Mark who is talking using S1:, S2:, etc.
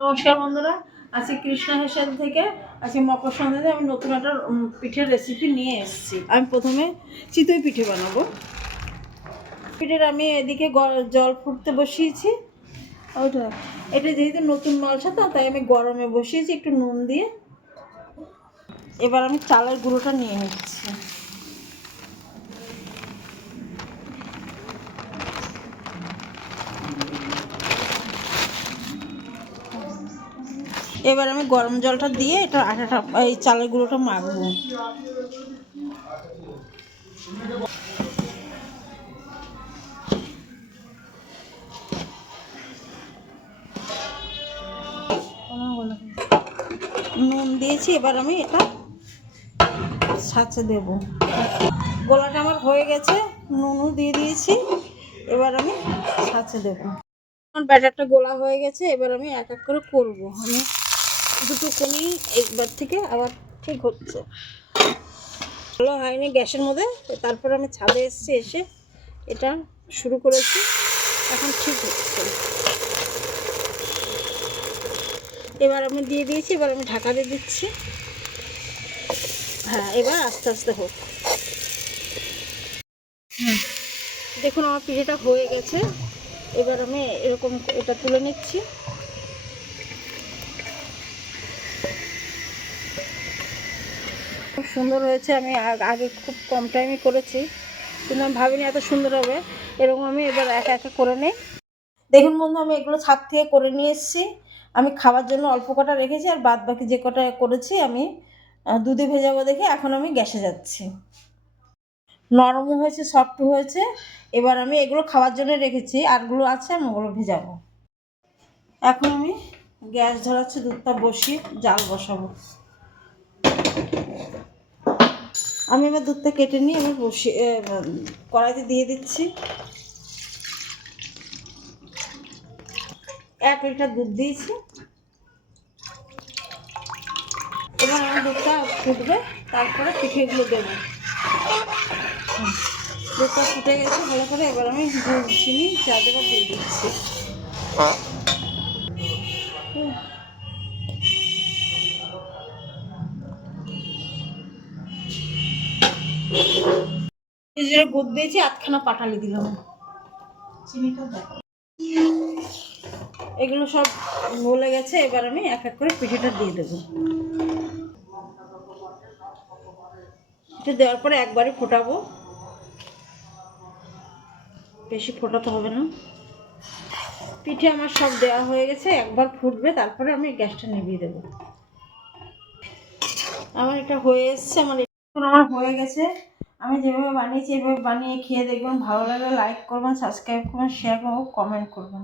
S1: নমস্কার বন্ধুরা, আজকে কৃষ্ণা হেসেল থেকে আজকে মকর সংক্রান্তি আমি নতুন একটা পিঠের রেসিপি নিয়ে এসেছি। আমি প্রথমে চিতই পিঠে বানাবো। পিঠের আমি এদিকে জল ফুটতে বসিয়েছি। ওটা, এটা যেহেতু নতুন মালসা, তো তাই আমি গরমে বসিয়েছি, একটু নুন দিয়ে। এবার আমি চালের গুঁড়োটা নিয়ে নিচ্ছি। এবার আমি গরম জলটা দিয়ে এটা আটাটা, এই চালের গুঁড়োটা মাখবো। নুন দিয়েছি, এবার আমি এটা ছাঁচে দেব। গোলাটা আমার হয়ে গেছে, নুনও দিয়ে দিয়েছি, এবার আমি ছাঁচে দেবো। আমার ব্যাটারটা গোলা হয়ে গেছে, এবার আমি এক এক করে করব। আমি দুটো কোনি একবার থেকে আবার ঠিক হচ্ছে। ভালো হয়নি গ্যাসের মধ্যে, তারপর আমি ছাদে এসেছি, এসে এটা শুরু করেছি, এখন ঠিক হচ্ছে। এবার আমি দিয়ে দিয়েছি, এবার আমি ঢাকা দিয়ে দিচ্ছি। হ্যাঁ এবার আস্তে আস্তে হোক। দেখুন, আমার পিঠেটা হয়ে গেছে। এবার আমি এরকম এটা তুলে নিচ্ছি। সুন্দর হয়েছে, আমি আগে খুব কম টাইমে করেছি। কিন্তু আমি ভাবিনি এত সুন্দর হবে। এরকম আমি এবার একা একা করে নিই। দেখুন বন্ধু, আমি এগুলো ছাদ থেকে করে নিয়ে এসেছি। আমি খাবার জন্য অল্প কটা রেখেছি, আর বাদ বাকি যে কটা করেছি আমি দুধে ভেজাবো দেখে এখন আমি গ্যাসে যাচ্ছি। নরমও হয়েছে সফট হয়েছে। এবার আমি এগুলো খাওয়ার জন্য রেখেছি, আরগুলো আছে, আমি ওগুলো ভেজাবো। এখন আমি গ্যাস ধরাচ্ছি, দুধটা বসিয়ে জাল বসাবো। আমি এবার দুধটা কেটে নিয়ে আমি বসিয়ে কড়াইতে দিয়ে দিচ্ছি। এক লিটার দুধ দিয়েছি। এবার আমার দুধটা ফুটবে, তারপরে পিঠেগুলো দেবো। দুধটা ফুটে গেছে, ভালো করে এবার আমি গুড় চিনি চা দিয়ে দিচ্ছি। এই যে গুড় দিয়েছি আধখানা পাটালি দিলাম। এগুলো সব গলে গেছে এবার আমি এক এক করে পিঠেটা দিয়ে দেবো। এটা দেওয়ার পরে একবারে ফোটাবো। বেশি ফোটাতে হবে না। পিঠে আমার সব দেওয়া হয়ে গেছে একবার ফুটবে তারপরে আমি গ্যাসটা নিভিয়ে দেবো। আমার এটা হয়ে এসছে আমার এখন আমার হয়ে গেছে। আমি যেভাবে বানিয়েছি, এভাবে বানিয়ে খেয়ে দেখবেন ভালো লাগলে লাইক করবেন সাবস্ক্রাইব করবেন শেয়ার করবেন কমেন্ট করবেন।